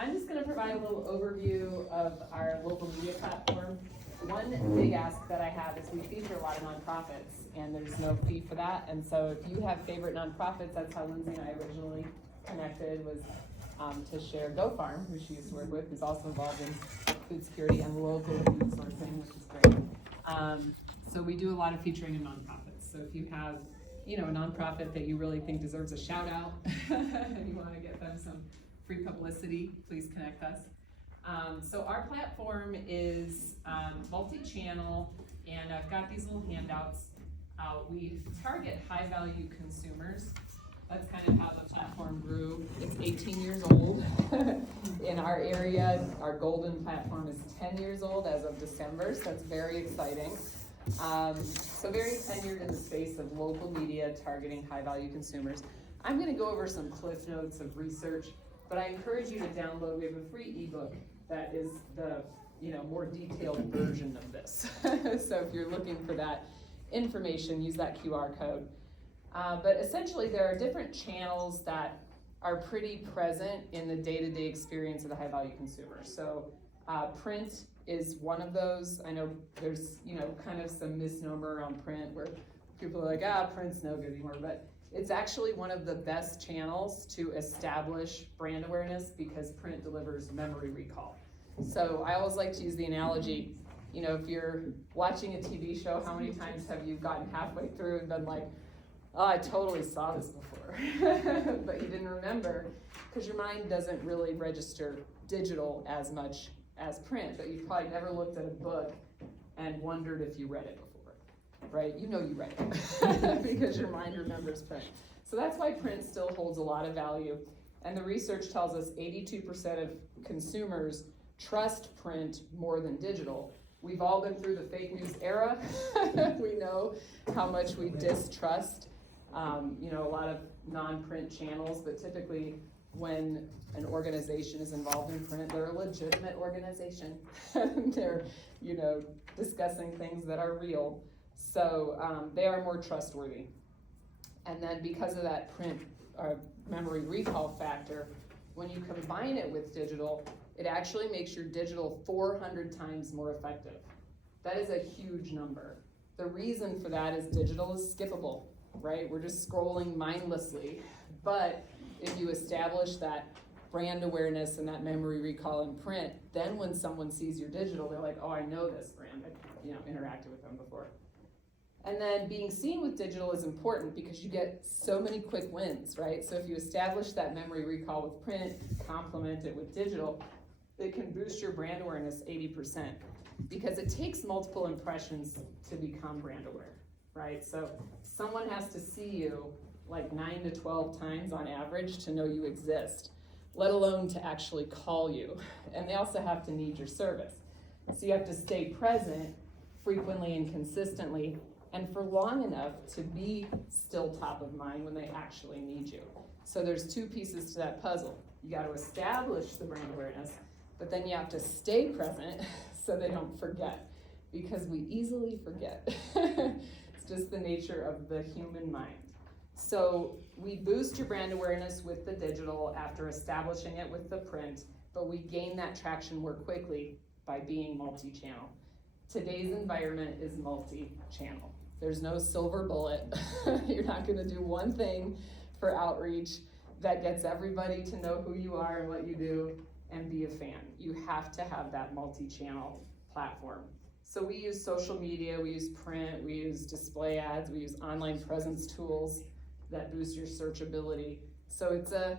I'm just gonna provide a little overview of our local media platform. One big ask that I have is we feature a lot of nonprofits, and there's no fee for that. And so if you have favorite nonprofits, that's how Lindsay and I originally connected, was to share Go Farm, who she used to work with, who's also involved in food security and local food sourcing, which is great. So we do a lot of featuring in nonprofits. So if you have, a nonprofit that you really think deserves a shout out and you want to get them some free publicity, please connect us. So our platform is multi-channel, and I've got these little handouts. We target high-value consumers. That's kind of how the platform grew. It's 18 years old. In our area, our golden platform is 10 years old as of December, so that's very exciting. So very tenured in the space of local media targeting high-value consumers. I'm going to go over some cliff notes of research, but I encourage you to download. We have a free ebook that is the more detailed version of this. So if you're looking for that information, use that QR code. But essentially there are different channels that are pretty present in the day-to-day experience of the high-value consumer. So print is one of those. I know there's kind of some misnomer around print where people are like, print's no good anymore, but it's actually one of the best channels to establish brand awareness because print delivers memory recall. So I always like to use the analogy, if you're watching a TV show, how many times have you gotten halfway through and been like, oh, I totally saw this before, but you didn't remember because your mind doesn't really register digital as much as print, but you've probably never looked at a book and wondered if you read it before, right? You read it because your mind remembers print. So that's why print still holds a lot of value. And the research tells us 82% of consumers trust print more than digital. We've all been through the fake news era. We know how much we distrust a lot of non-print channels, but typically when an organization is involved in print, they're a legitimate organization. They're, discussing things that are real. So they are more trustworthy. And then because of that print memory recall factor, when you combine it with digital, it actually makes your digital 400 times more effective. That is a huge number. The reason for that is digital is skippable, right? We're just scrolling mindlessly. But if you establish that brand awareness and that memory recall in print, then when someone sees your digital, they're like, oh, I know this brand. I interacted with them before. And then being seen with digital is important because you get so many quick wins, right? So if you establish that memory recall with print, complement it with digital, it can boost your brand awareness 80% because it takes multiple impressions to become brand aware, right? So someone has to see you like 9 to 12 times on average to know you exist, let alone to actually call you. And they also have to need your service. So you have to stay present frequently and consistently and for long enough to be still top of mind when they actually need you. So there's two pieces to that puzzle. You got to establish the brand awareness, but then you have to stay present so they don't forget, because we easily forget. It's just the nature of the human mind. So we boost your brand awareness with the digital after establishing it with the print, but we gain that traction more quickly by being multi-channel. Today's environment is multi-channel. There's no silver bullet. You're not gonna do one thing for outreach that gets everybody to know who you are and what you do and be a fan. You have to have that multi-channel platform. So we use social media, we use print, we use display ads, we use online presence tools that boost your searchability. So it's a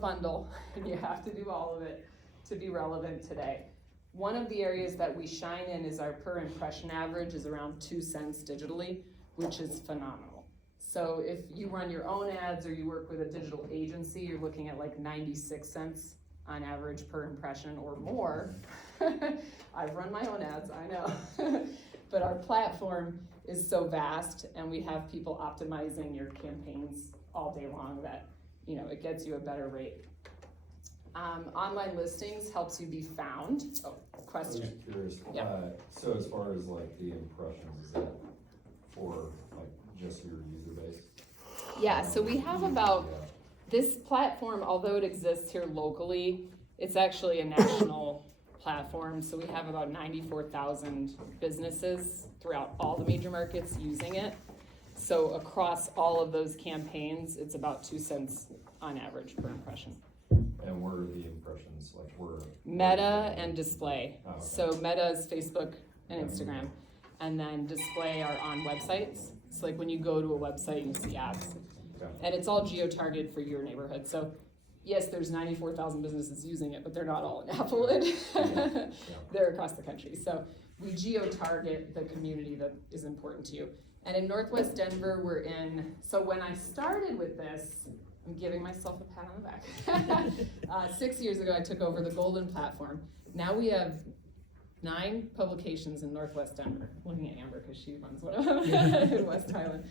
bundle, and you have to do all of it to be relevant today. One of the areas that we shine in is our per impression average is around 2 cents digitally, which is phenomenal. So if you run your own ads or you work with a digital agency, you're looking at like 96 cents on average per impression or more. I've run my own ads, I know. But our platform is so vast and we have people optimizing your campaigns all day long that it gets you a better rate. Online listings helps you be found. Oh, question. I was curious. Yeah. So as far as like the impressions, is that for like just your user base? Yeah, so we have about, this platform, although it exists here locally, It's actually a national platform, so we have about 94,000 businesses throughout all the major markets using it. So across all of those campaigns, it's about 2 cents on average per impression. And where are the impressions, like where? Meta and display. Oh, okay. So Meta is Facebook and Instagram, and then display are on websites. So like when you go to a website, you see ads. Okay. And it's all geo-targeted for your neighborhood. So yes, there's 94,000 businesses using it, but they're not all in Applewood. Yeah. They're across the country. So we geo-target the community that is important to you. And in Northwest Denver, we're in, so when I started with this, I'm giving myself a pat on the back. 6 years ago, I took over the Golden platform. Now we have 9 publications in Northwest Denver. Looking at Amber because she runs one of them in West Highland.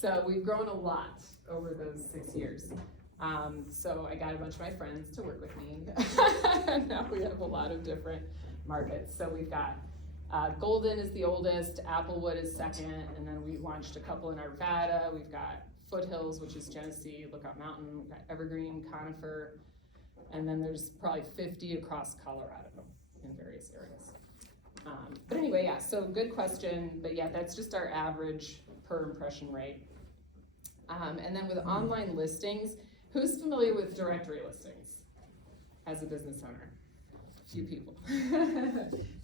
So we've grown a lot over those 6 years. So I got a bunch of my friends to work with me. Now we have a lot of different markets. So we've got Golden is the oldest, Applewood is second, and then we launched a couple in Arvada. We've got Foothills, which is Genesee, Lookout Mountain, we've got Evergreen, Conifer, and then there's probably 50 across Colorado in various areas. But anyway, yeah, so good question, but yeah, that's just our average per impression rate. And then with online listings, who's familiar with directory listings as a business owner? A few people.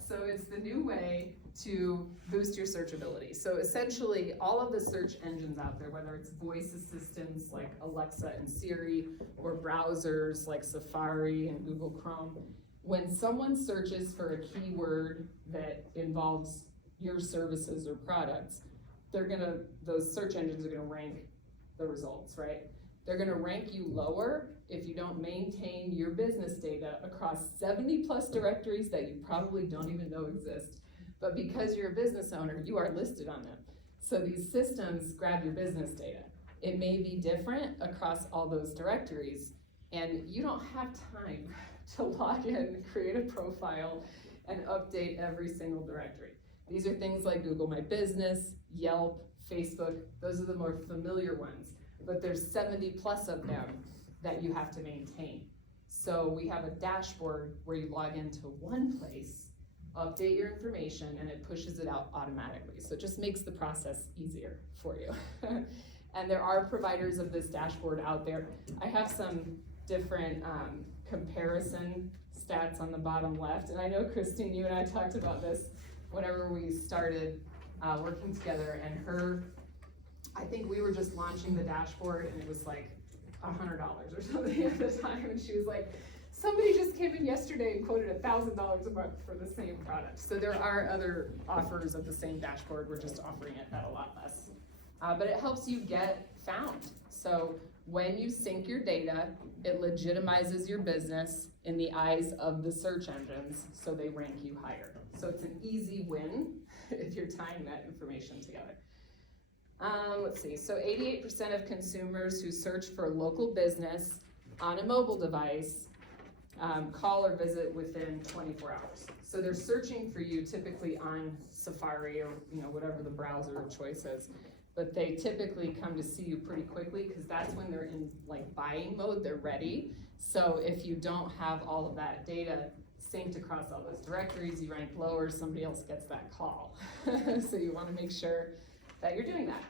So it's the new way to boost your searchability. So essentially, all of the search engines out there, whether it's voice assistants like Alexa and Siri, or browsers like Safari and Google Chrome, when someone searches for a keyword that involves your services or products, those search engines are gonna rank the results, right? They're gonna rank you lower if you don't maintain your business data across 70 plus directories that you probably don't even know exist. But because you're a business owner, you are listed on them. So these systems grab your business data. It may be different across all those directories, and you don't have time to log in, create a profile, and update every single directory. These are things like Google My Business, Yelp, Facebook. Those are the more familiar ones, but there's 70 plus of them that you have to maintain. So we have a dashboard where you log into one place, update your information, and it pushes it out automatically. So it just makes the process easier for you. And there are providers of this dashboard out there. I have some different comparison stats on the bottom left, and I know Christine, you and I talked about this whenever we started working together, and I think we were just launching the dashboard and it was like $100 or something at the time, and she was like, somebody just came in yesterday and quoted $1,000 a month for the same product. So there are other offers of the same dashboard, we're just offering it at a lot less. But it helps you get found. So when you sync your data, it legitimizes your business in the eyes of the search engines, so they rank you higher. So it's an easy win if you're tying that information together. Let's see, so 88% of consumers who search for a local business on a mobile device call or visit within 24 hours. So they're searching for you typically on Safari or whatever the browser of choice is, but they typically come to see you pretty quickly because that's when they're in like buying mode, they're ready. So if you don't have all of that data synced across all those directories, you rank lower, somebody else gets that call. So you wanna make sure that you're doing that.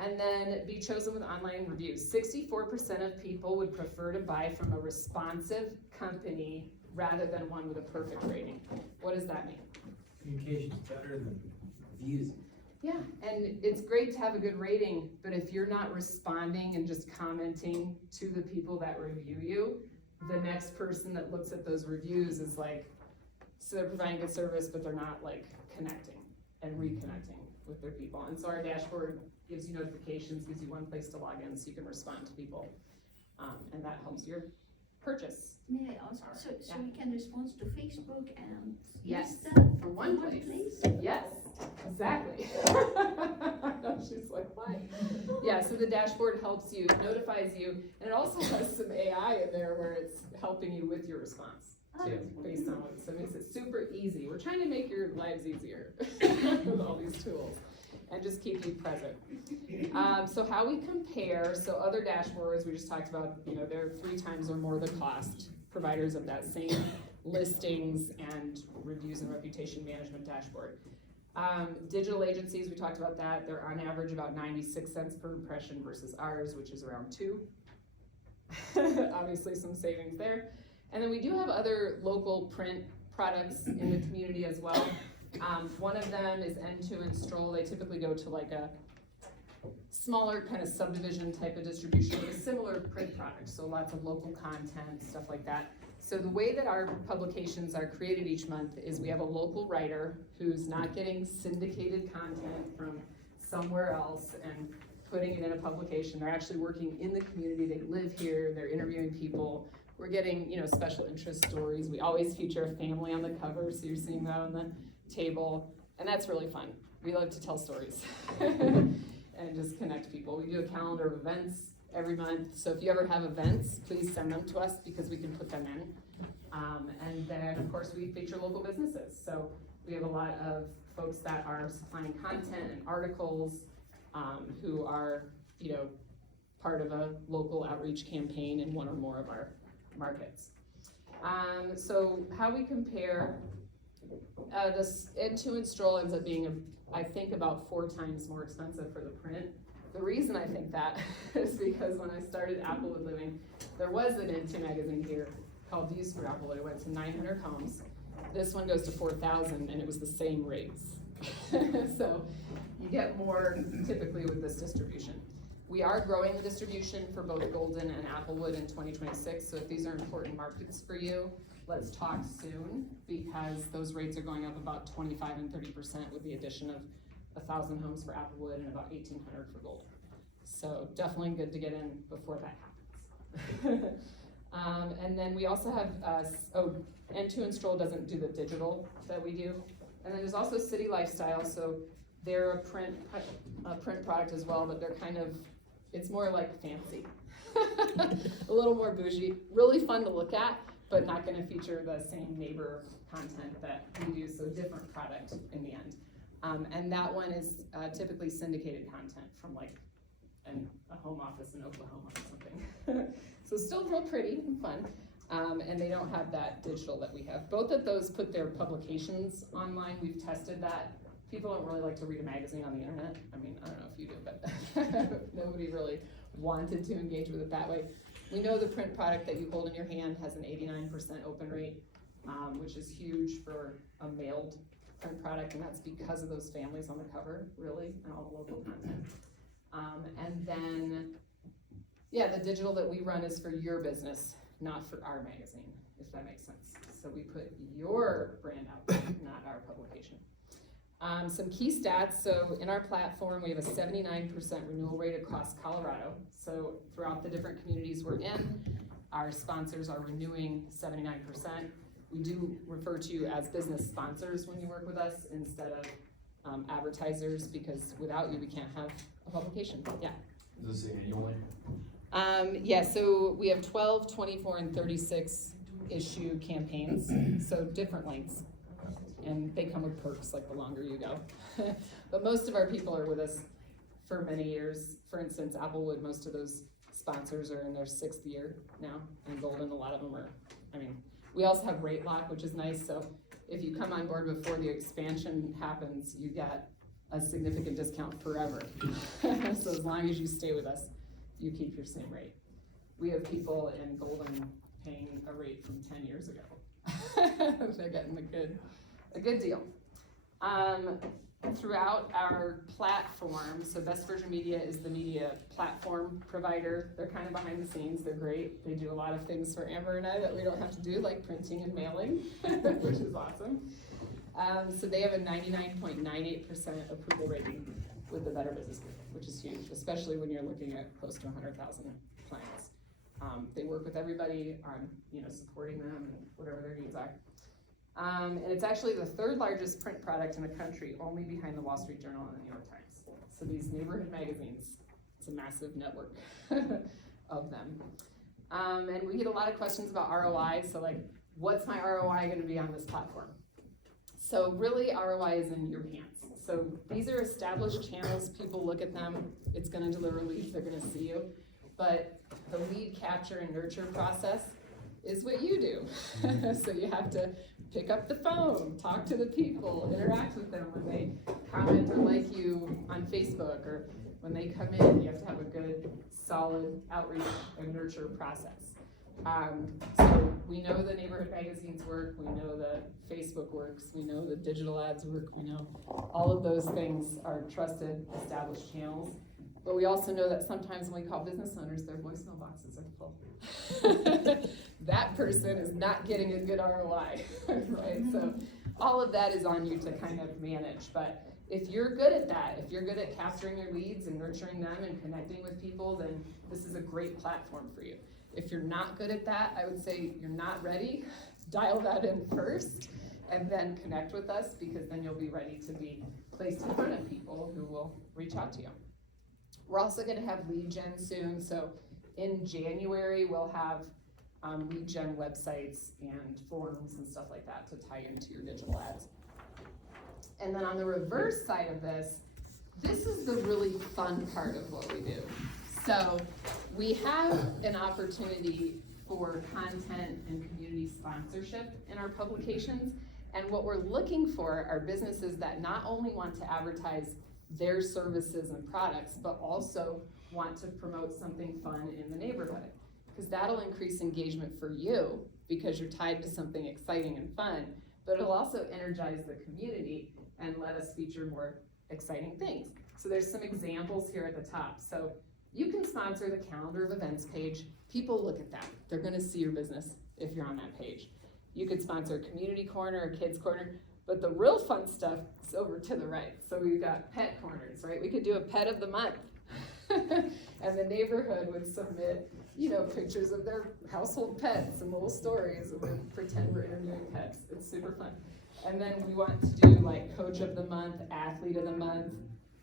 And then be chosen with online reviews. 64% of people would prefer to buy from a responsive company rather than one with a perfect rating. What does that mean? Communication's better than views. Yeah, and it's great to have a good rating, but if you're not responding and just commenting to the people that review you, the next person that looks at those reviews is like, so they're providing good service, but they're not like connecting and reconnecting with their people. And so our dashboard gives you notifications, gives you one place to log in so you can respond to people. And that helps your purchase. May I ask, so we can respond to Facebook and Yes, Insta for one in place. Yes, exactly. She's like, why? Yeah, so the dashboard helps you, notifies you, and it also has some AI in there where it's helping you with your response too, based on what, so it makes it super easy. We're trying to make your lives easier with all these tools and just keep you present. So how we compare, so other dashboards we just talked about, they're 3 times or more the cost providers of that same listings and reviews and reputation management dashboard. Digital agencies, we talked about that, they're on average about 96 cents per impression versus ours, which is around 2. Obviously some savings there. And then we do have other local print products in the community as well. One of them is N2 and Stroll. They typically go to like a smaller kind of subdivision type of distribution with a similar print product, so lots of local content, stuff like that. So the way that our publications are created each month is we have a local writer who's not getting syndicated content from somewhere else and putting it in a publication. They're actually working in the community, they live here, they're interviewing people. We're getting, special interest stories. We always feature a family on the cover, so you're seeing that on the table, and that's really fun. We love to tell stories and just connect people. We do a calendar of events every month, so if you ever have events, please send them to us because we can put them in. And then, of course, we feature local businesses. So we have a lot of folks that are supplying content and articles who are, part of a local outreach campaign in one or more of our markets. So how we compare, this N2 and Stroll ends up being, I think, about 4 times more expensive for the print. The reason I think that is because when I started Applewood Living, there was an N2 magazine here called Views for Applewood. It went to 900 homes. This one goes to 4,000, and it was the same rates. So you get more typically with this distribution. We are growing the distribution for both Golden and Applewood in 2026, so if these are important markets for you, let's talk soon, because those rates are going up about 25 and 30% with the addition of 1,000 homes for Applewood and about 1,800 for Golden. So definitely good to get in before that happens. And then we also have, N2 and Stroll doesn't do the digital that we do. And then there's also City Lifestyle, so they're a print product as well, but they're kind of, it's more like fancy. A little more bougie, really fun to look at, but not gonna feature the same neighbor content that we do, so different product in the end. And that one is typically syndicated content from like a home office in Oklahoma or something. So still real pretty and fun, and they don't have that digital that we have. Both of those put their publications online. We've tested that. People don't really like to read a magazine on the internet. I mean, I don't know if you do, but nobody really wanted to engage with it that way. We know the print product that you hold in your hand has an 89% open rate, which is huge for a mailed print product, and that's because of those families on the cover, really, and all the local content. And then, the digital that we run is for your business, not for our magazine, if that makes sense. So we put your brand out there, not our publication. Some key stats, so in our platform, we have a 79% renewal rate across Colorado. So throughout the different communities we're in, our sponsors are renewing 79%. We do refer to you as business sponsors when you work with us instead of advertisers, because without you, we can't have a publication. Yeah. Is this annually? So we have 12, 24, and 36 issue campaigns, so different lengths. And they come with perks, like the longer you go. But most of our people are with us for many years. For instance, Applewood, most of those sponsors are in their 6th year now, and Golden, a lot of them are, we also have rate lock, which is nice, so if you come on board before the expansion happens, you get a significant discount forever. So as long as you stay with us, you keep your same rate. We have people in Golden paying a rate from 10 years ago. They're getting a good deal. Throughout our platform, so Best Version Media is the media platform provider. They're kind of behind the scenes, they're great. They do a lot of things for Amber and I that we don't have to do, like printing and mailing, which is awesome. So they have a 99.98% approval rating with the Better Business Group, which is huge, especially when you're looking at close to 100,000 clients. They work with everybody on, supporting them and whatever their needs are. And it's actually the 3rd largest print product in the country, only behind the Wall Street Journal and the New York Times. So these neighborhood magazines, it's a massive network of them. And we get a lot of questions about ROI, so like, what's my ROI gonna be on this platform? So really, ROI is in your hands. So these are established channels, people look at them, it's gonna deliver leads, they're gonna see you. But the lead capture and nurture process is what you do. So you have to pick up the phone, talk to the people, interact with them when they comment or like you on Facebook, or when they come in. You have to have a good, solid outreach and nurture process. So we know the neighborhood magazines work, we know the Facebook works, we know the digital ads work, we know all of those things are trusted, established channels. But we also know that sometimes when we call business owners, their voicemail boxes are full. That person is not getting a good ROI, right? So all of that is on you to kind of manage. But if you're good at that, if you're good at capturing your leads and nurturing them and connecting with people, then this is a great platform for you. If you're not good at that, I would say you're not ready. Dial that in first and then connect with us, because then you'll be ready to be placed in front of people who will reach out to you. We're also gonna have lead gen soon. So in January, we'll have lead gen websites and forums and stuff like that to tie into your digital ads. And then on the reverse side of this is the really fun part of what we do. So we have an opportunity for content and community sponsorship in our publications. And what we're looking for are businesses that not only want to advertise their services and products, but also want to promote something fun in the neighborhood. Because that'll increase engagement for you, because you're tied to something exciting and fun, but it'll also energize the community and let us feature more exciting things. So there's some examples here at the top. So you can sponsor the calendar of events page. People look at that. They're gonna see your business if you're on that page. You could sponsor a community corner, a kids corner, but the real fun stuff is over to the right. So we've got pet corners, right? We could do a pet of the month. And the neighborhood would submit, pictures of their household pets and little stories, and then pretend we're interviewing pets. It's super fun. And then we want to do like coach of the month, athlete of the month,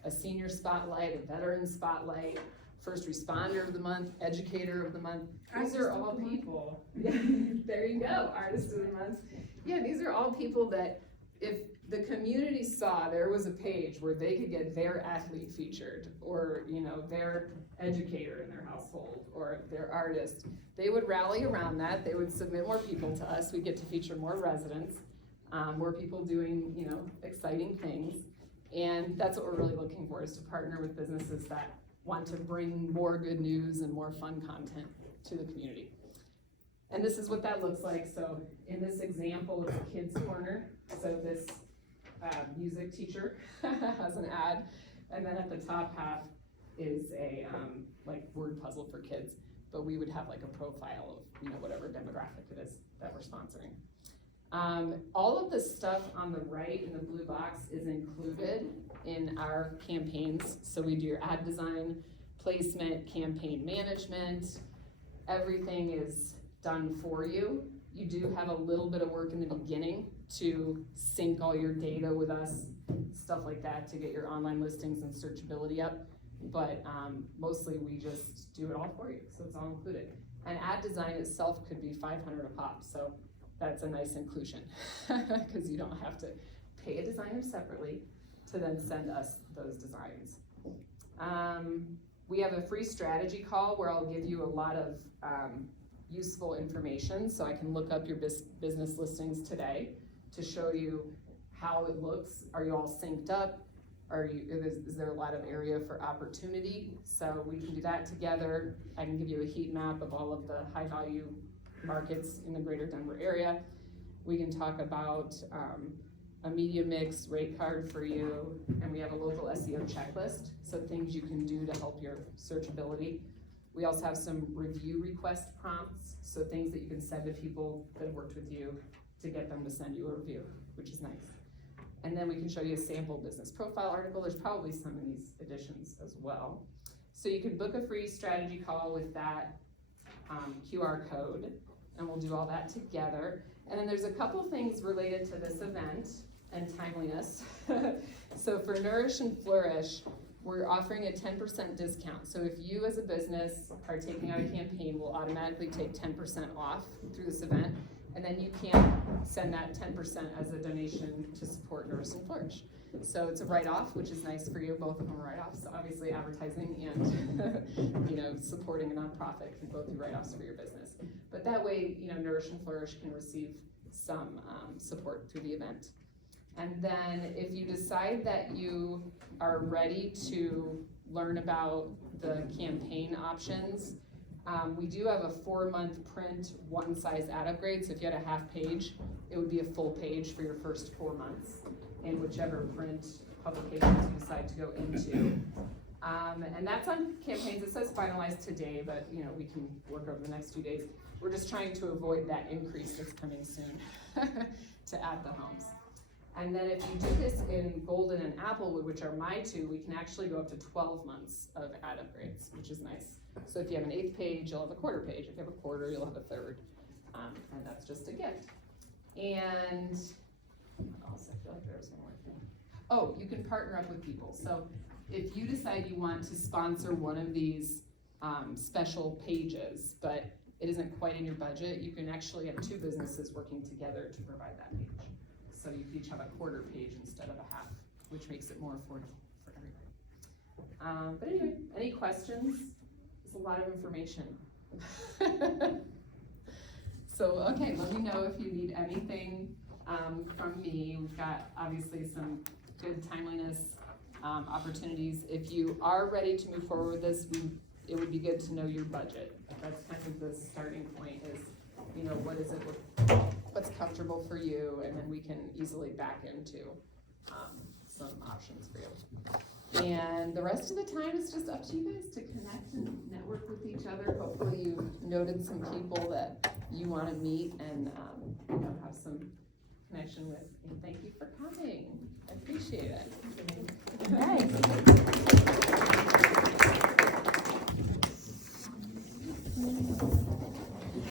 a senior spotlight, a veteran spotlight, first responder of the month, educator of the month. These are all people. There you go, artist of the month. Yeah, these are all people that if the community saw there was a page where they could get their athlete featured, or their educator in their household, or their artist, they would rally around that. They would submit more people to us. We get to feature more residents, more people doing exciting things, and that's what we're really looking for, is to partner with businesses that want to bring more good news and more fun content to the community. And this is what that looks like. So in this example, it's a kids corner. So this music teacher has an ad, and then at the top half is a word puzzle for kids. But we would have like a profile of whatever demographic it is that we're sponsoring. All of the stuff on the right in the blue box is included in our campaigns. So we do your ad design, placement, campaign management. Everything is done for you. You do have a little bit of work in the beginning to sync all your data with us, stuff like that, to get your online listings and searchability up. But mostly we just do it all for you, so it's all included. And ad design itself could be $500 a pop, so that's a nice inclusion, because you don't have to pay a designer separately to then send us those designs. We have a free strategy call where I'll give you a lot of useful information, so I can look up your business listings today to show you how it looks. Are you all synced up? Is there a lot of area for opportunity? So we can do that together. I can give you a heat map of all of the high value markets in the greater Denver area. We can talk about a media mix rate card for you, and we have a local SEO checklist, so things you can do to help your searchability. We also have some review request prompts, so things that you can send to people that have worked with you to get them to send you a review, which is nice. And then we can show you a sample business profile article. There's probably some in these editions as well. So you can book a free strategy call with that QR code, and we'll do all that together. And then there's a couple things related to this event and timeliness. So for Nourish and Flourish, we're offering a 10% discount. So if you as a business partaking on a campaign will automatically take 10% off through this event, and then you can send that 10% as a donation to support Nourish and Flourish. So it's a write-off, which is nice for you. Both of them are write-offs. Obviously, advertising and supporting a nonprofit can both be write-offs for your business. But that way, you know, Nourish and Flourish can receive some support through the event. And then if you decide that you are ready to learn about the campaign options, we do have a 4-month print, one size ad upgrade. So if you had a half page, it would be a full page for your first 4 months in whichever print publications you decide to go into. And that's on campaigns. It says finalized today, but you know, we can work over the next few days. We're just trying to avoid that increase that's coming soon to add the homes. And then if you do this in Golden and Applewood, which are my two, we can actually go up to 12 months of ad upgrades, which is nice. So if you have an 8th page, you'll have a quarter page. If you have a quarter, you'll have a third. And that's just a gift. And what else? I feel like there was one more thing. Oh, you can partner up with people. So if you decide you want to sponsor one of these special pages, but it isn't quite in your budget, you can actually have 2 businesses working together to provide that page. So you each have a quarter page instead of a half, which makes it more affordable for everybody. But anyway, any questions? It's a lot of information. So, okay, let me know if you need anything from me. We've got obviously some good timeliness opportunities. If you are ready to move forward with this, it would be good to know your budget. That's kind of the starting point is, you know, what is it, what's comfortable for you, and then we can easily back into some options for you. And the rest of the time is just up to you guys to connect and network with each other. Hopefully you noted some people that you want to meet and you know, have some connection with. And thank you for coming. I appreciate it. All right.